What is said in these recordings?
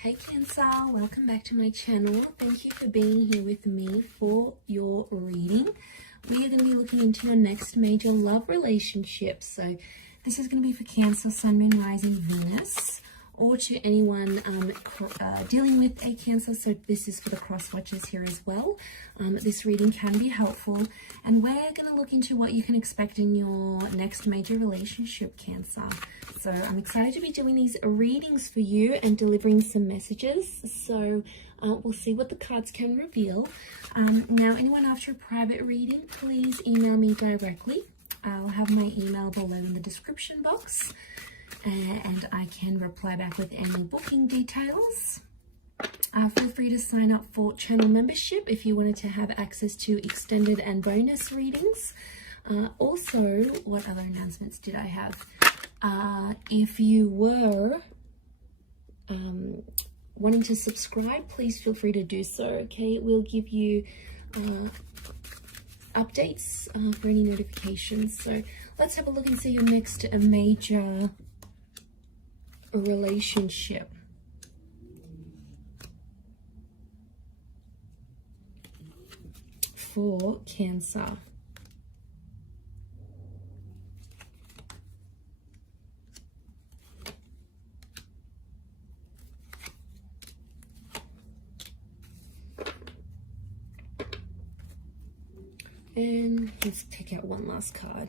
Hey Cancer, welcome back to my channel. Thank you for being here with me for your reading. We are going to be looking into your next major love relationship. So this is going to be for Cancer, Sun, Moon, Rising, Venus, or to anyone dealing with a Cancer. So this is for the cross watchers here as well. This reading can be helpful, and we're going to look into what you can expect in your next major relationship, Cancer. So I'm excited to be doing these readings for you and delivering some messages. So we'll see what the cards can reveal. Now, anyone after a private reading, please email me directly. I'll have my email below in the description box, and I can reply back with any booking details. Feel free to sign up for channel membership if you wanted to have access to extended and bonus readings. Also, what other announcements did I have? If you were wanting to subscribe, please feel free to do so. Okay, it will give you updates for any notifications. So let's have a look and see your next major relationship. For Cancer. And let's take out one last card.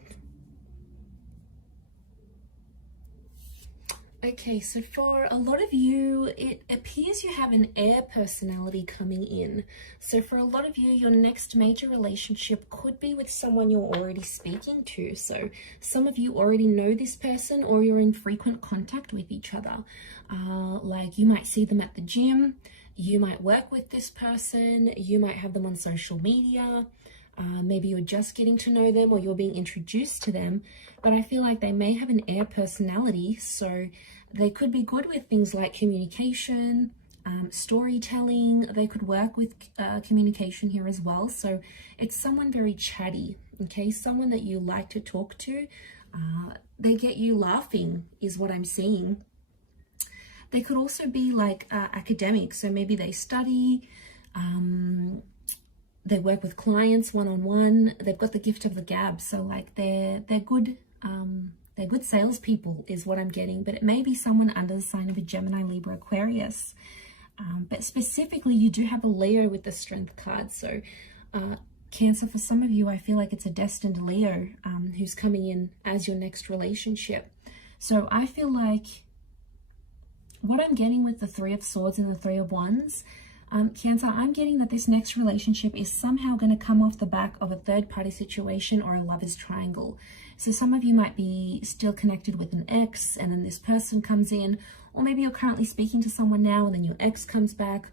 Okay, so for a lot of you, it appears you have an air personality coming in. So for a lot of you, your next major relationship could be with someone you're already speaking to. So some of you already know this person, or you're in frequent contact with each other. Like you might see them at the gym, you might work with this person, you might have them on social media. Maybe you're just getting to know them, or you're being introduced to them, but I feel like they may have an air personality, so they could be good with things like communication, storytelling. They could work with communication here as well. So it's someone very chatty, okay? Someone that you like to talk to. They get you laughing is what I'm seeing. They could also be like academic, so maybe they study, they work with clients one-on-one. They've got the gift of the gab, so like they're good salespeople is what I'm getting. But it may be someone under the sign of a Gemini, Libra, Aquarius. But specifically, you do have a Leo with the Strength card. So Cancer, for some of you, I feel like it's a destined Leo who's coming in as your next relationship. So I feel like what I'm getting with the Three of Swords and the Three of Wands, Cancer, I'm getting that this next relationship is somehow going to come off the back of a third-party situation or a lover's triangle. So some of you might be still connected with an ex, and then this person comes in, or maybe you're currently speaking to someone now and then your ex comes back.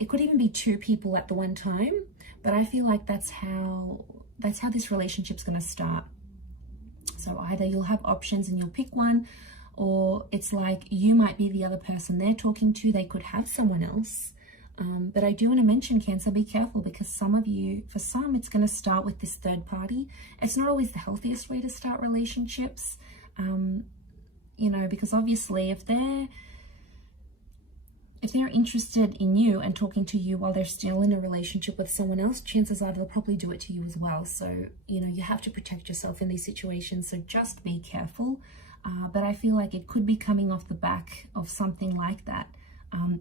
It could even be two people at the one time, but I feel like that's how this relationship's going to start. So either you'll have options and you'll pick one, or it's like you might be the other person they're talking to. They could have someone else. But I do want to mention, Cancer, be careful, because some of you, for some, it's going to start with this third party. It's not always the healthiest way to start relationships, you know, because obviously if they're interested in you and talking to you while they're still in a relationship with someone else, chances are they'll probably do it to you as well. So, you know, you have to protect yourself in these situations. So just be careful. But I feel like it could be coming off the back of something like that.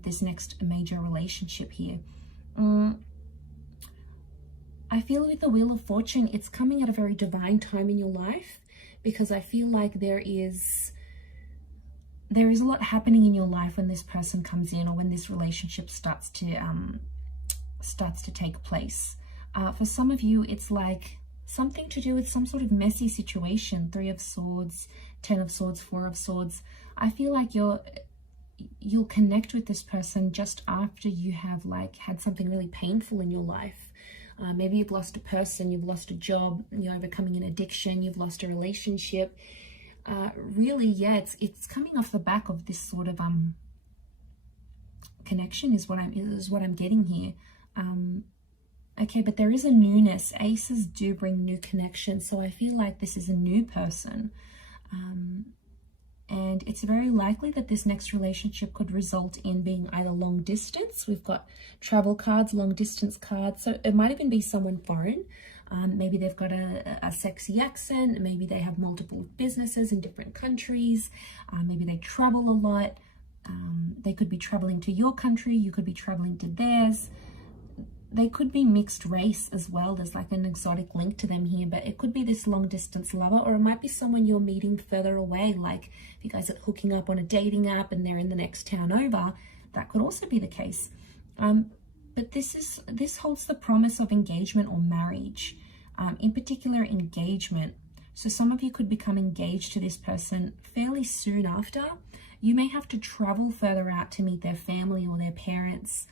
This next major relationship here. I feel with the Wheel of Fortune, it's coming at a very divine time in your life, because I feel like there is a lot happening in your life when this person comes in, or when this relationship starts to take place. For some of you, it's like something to do with some sort of messy situation. Three of Swords, Ten of Swords, Four of Swords. I feel like you'll connect with this person just after you have like had something really painful in your life. Maybe you've lost a person, you've lost a job, you're overcoming an addiction, you've lost a relationship. Really, yeah, it's coming off the back of this sort of connection is what I'm getting here. Okay, but there is a newness. Aces do bring new connections, so I feel like this is a new person. And it's very likely that this next relationship could result in being either long distance. We've got travel cards, long distance cards. So it might even be someone foreign. Maybe they've got a sexy accent. Maybe they have multiple businesses in different countries. Maybe they travel a lot. They could be traveling to your country. You could be traveling to theirs. They could be mixed race as well. There's like an exotic link to them here, but it could be this long distance lover, or it might be someone you're meeting further away. Like if you guys are hooking up on a dating app and they're in the next town over, that could also be the case. But this holds the promise of engagement or marriage, in particular engagement. So some of you could become engaged to this person fairly soon after. You may have to travel further out to meet their family or their parents.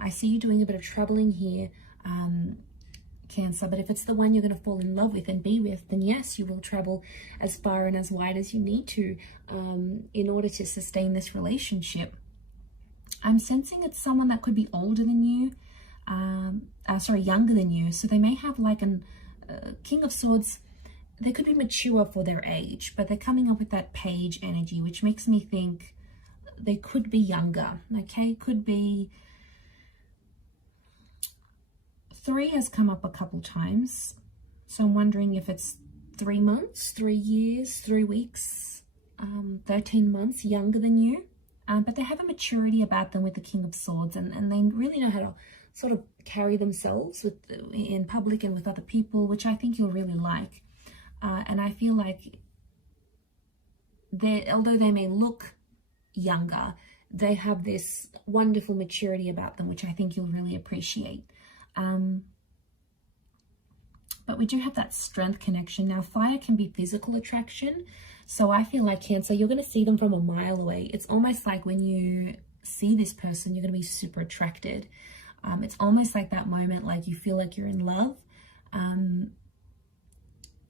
I see you doing a bit of traveling here, Cancer, but if it's the one you're going to fall in love with and be with, then yes, you will travel as far and as wide as you need to in order to sustain this relationship. I'm sensing it's someone that could be older than you, younger than you. So they may have like an King of Swords. They could be mature for their age, but they're coming up with that page energy, which makes me think they could be younger, okay? Could be... 3 has come up a couple times, so I'm wondering if it's 3 months, 3 years, 3 weeks, 13 months younger than you. But they have a maturity about them with the King of Swords, and they really know how to sort of carry themselves in public and with other people, which I think you'll really like. And I feel like although they may look younger, they have this wonderful maturity about them, which I think you'll really appreciate. But we do have that strength connection. Now, fire can be physical attraction. So I feel like Cancer, you're going to see them from a mile away. It's almost like when you see this person, you're going to be super attracted. It's almost like that moment, like you feel like you're in love.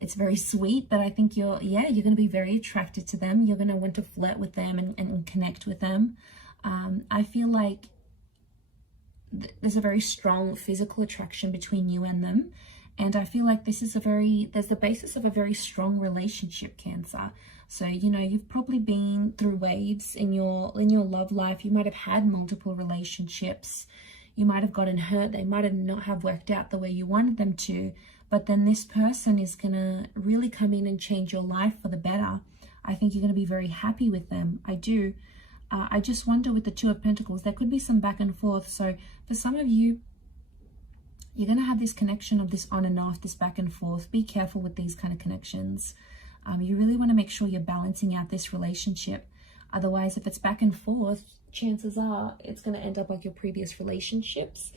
It's very sweet, but I think you're going to be very attracted to them. You're going to want to flirt with them and connect with them. I feel like there's a very strong physical attraction between you and them. And I feel like this is there's the basis of a very strong relationship, Cancer. So, you know, you've probably been through waves in your love life. You might have had multiple relationships. You might have gotten hurt. They might have not have worked out the way you wanted them to. But then this person is going to really come in and change your life for the better. I think you're going to be very happy with them. I do. I just wonder with the Two of Pentacles, there could be some back and forth. So for some of you, you're going to have this connection of this on and off, this back and forth. Be careful with these kind of connections. You really want to make sure you're balancing out this relationship. Otherwise, if it's back and forth, chances are it's going to end up like your previous relationships,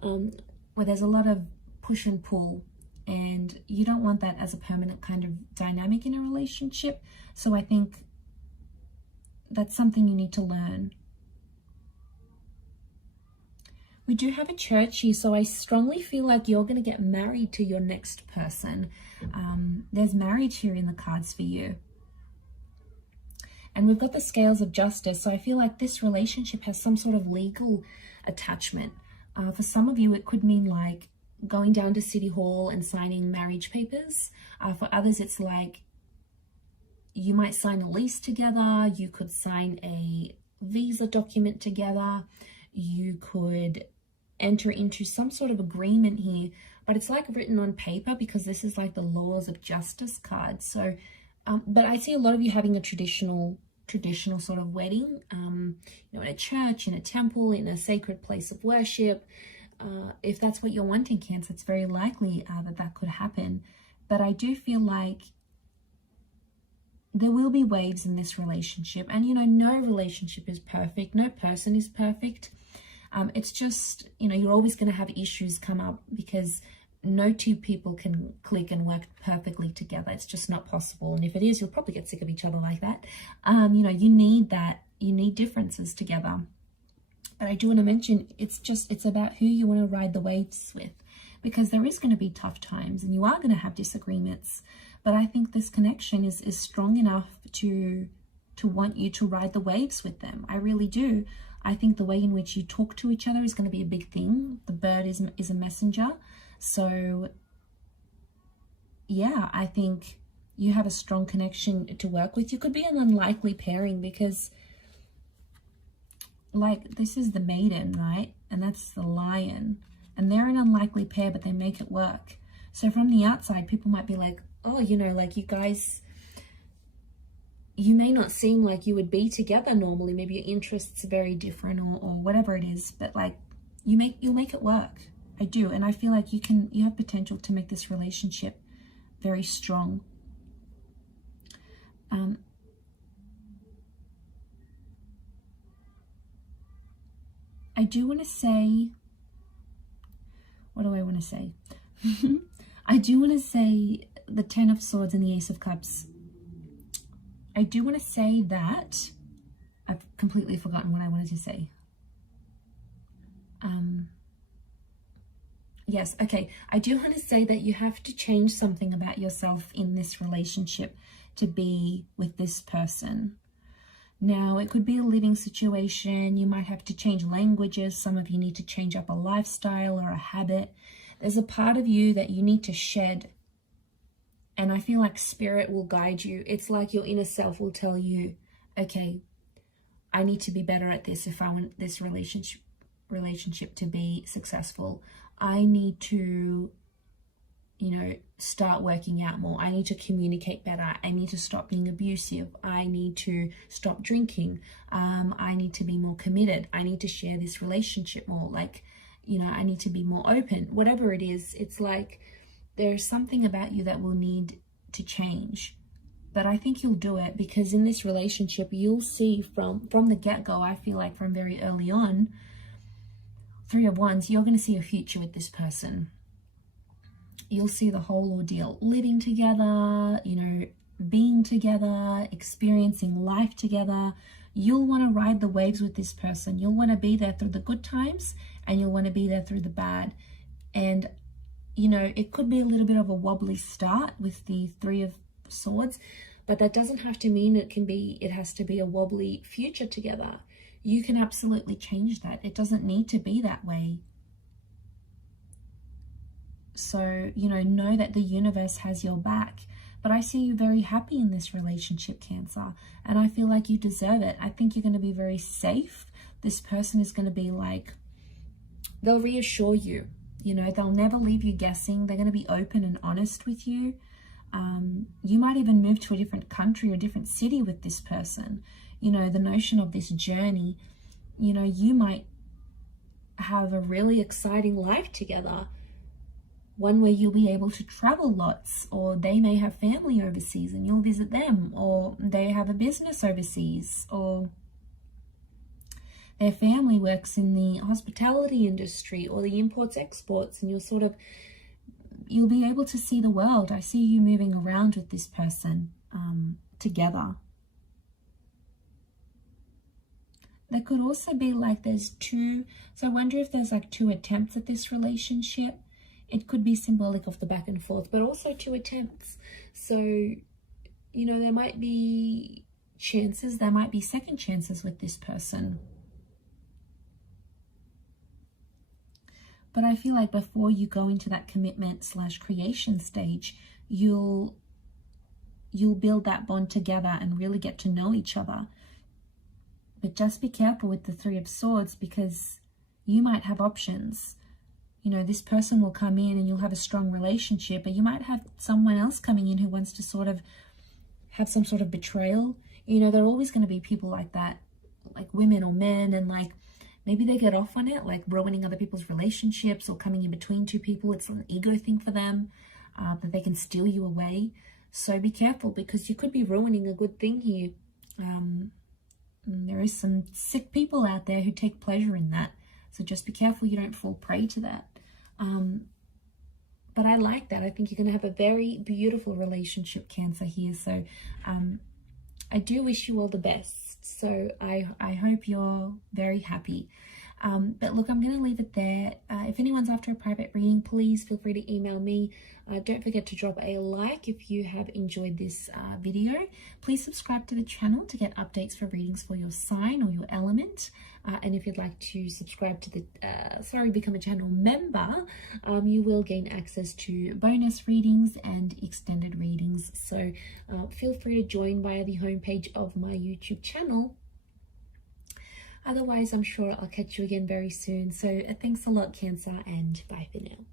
where there's a lot of push and pull. And you don't want that as a permanent kind of dynamic in a relationship. So I think that's something you need to learn. We do have a church here, so I strongly feel like you're going to get married to your next person. There's marriage here in the cards for you. And we've got the scales of justice, so I feel like this relationship has some sort of legal attachment. For some of you, it could mean like going down to City Hall and signing marriage papers. For others, it's like you might sign a lease together. You could sign a visa document together. You could enter into some sort of agreement here, but it's like written on paper because this is like the laws of justice card. So, but I see a lot of you having a traditional sort of wedding, you know, in a church, in a temple, in a sacred place of worship. If that's what you're wanting, Cancer, it's very likely that could happen. But I do feel like there will be waves in this relationship. And, you know, no relationship is perfect. No person is perfect. It's just, you know, you're always going to have issues come up because no two people can click and work perfectly together. It's just not possible. And if it is, you'll probably get sick of each other like that. You know, you need that. You need differences together. But I do want to mention, it's about who you want to ride the waves with, because there is going to be tough times and you are going to have disagreements. But I think this connection is strong enough to want you to ride the waves with them. I really do. I think the way in which you talk to each other is going to be a big thing. The bird is a messenger. So yeah, I think you have a strong connection to work with. You could be an unlikely pairing because, like, this is the maiden, right? And that's the lion. And they're an unlikely pair, but they make it work. So from the outside, people might be like, oh, you know, like, you guys, you may not seem like you would be together normally. Maybe your interests are very different or whatever it is. But, like, you'll make it work. I do. And I feel like you have potential to make this relationship very strong. I do want to say, what do I want to say? I do want to say the Ten of Swords and the Ace of Cups. I do want to say that I've completely forgotten what I wanted to say. Yes, okay. I do want to say that you have to change something about yourself in this relationship to be with this person. Now, it could be a living situation. You might have to change languages. Some of you need to change up a lifestyle or a habit. There's a part of you that you need to shed. And I feel like spirit will guide you. It's like your inner self will tell you, okay, I need to be better at this if I want this relationship to be successful. I need to, you know, start working out more. I need to communicate better. I need to stop being abusive. I need to stop drinking. I need to be more committed. I need to share this relationship more. Like, you know, I need to be more open. Whatever it is, it's like there's something about you that will need to change. But I think you'll do it, because in this relationship, you'll see from the get-go, I feel like from very early on, Three of Wands, you're going to see a future with this person. You'll see the whole ordeal, living together, you know, being together, experiencing life together. You'll want to ride the waves with this person. You'll want to be there through the good times, and you'll want to be there through the bad. And, you know, it could be a little bit of a wobbly start with the Three of Swords, but that doesn't have to mean it has to be a wobbly future together. You can absolutely change that. It doesn't need to be that way. So, you know that the universe has your back. But I see you very happy in this relationship, Cancer. And I feel like you deserve it. I think you're going to be very safe. This person is going to be like, they'll reassure you. You know, they'll never leave you guessing. They're going to be open and honest with you. You might even move to a different country or a different city with this person. You know, the notion of this journey, you know, you might have a really exciting life together. One where you'll be able to travel lots, or they may have family overseas and you'll visit them, or they have a business overseas, or their family works in the hospitality industry or the imports exports, and you'll be able to see the world. I see you moving around with this person together. There could also be like there's two, so I wonder if there's like two attempts at this relationship. It could be symbolic of the back and forth, but also two attempts. So, you know, there might be chances, there might be second chances with this person. But I feel like before you go into that commitment / creation stage, you'll build that bond together and really get to know each other. But just be careful with the Three of Swords, because you might have options. You know, this person will come in and you'll have a strong relationship, but you might have someone else coming in who wants to sort of have some sort of betrayal. You know, there are always going to be people like that, like women or men, and like maybe they get off on it, like ruining other people's relationships or coming in between two people. It's an ego thing for them, that they can steal you away. So be careful, because you could be ruining a good thing here. There is some sick people out there who take pleasure in that. So just be careful you don't fall prey to that. But I like that. I think you're going to have a very beautiful relationship, Cancer, here. So I do wish you all the best. So I hope you're very happy. But look, I'm going to leave it there. If anyone's after a private reading, please feel free to email me. Don't forget to drop a like if you have enjoyed this video. Please subscribe to the channel to get updates for readings for your sign or your element. And if you'd like to subscribe to the, become a channel member, you will gain access to bonus readings and extended readings. So feel free to join via the homepage of my YouTube channel. Otherwise, I'm sure I'll catch you again very soon. So thanks a lot, Cancer, and bye for now.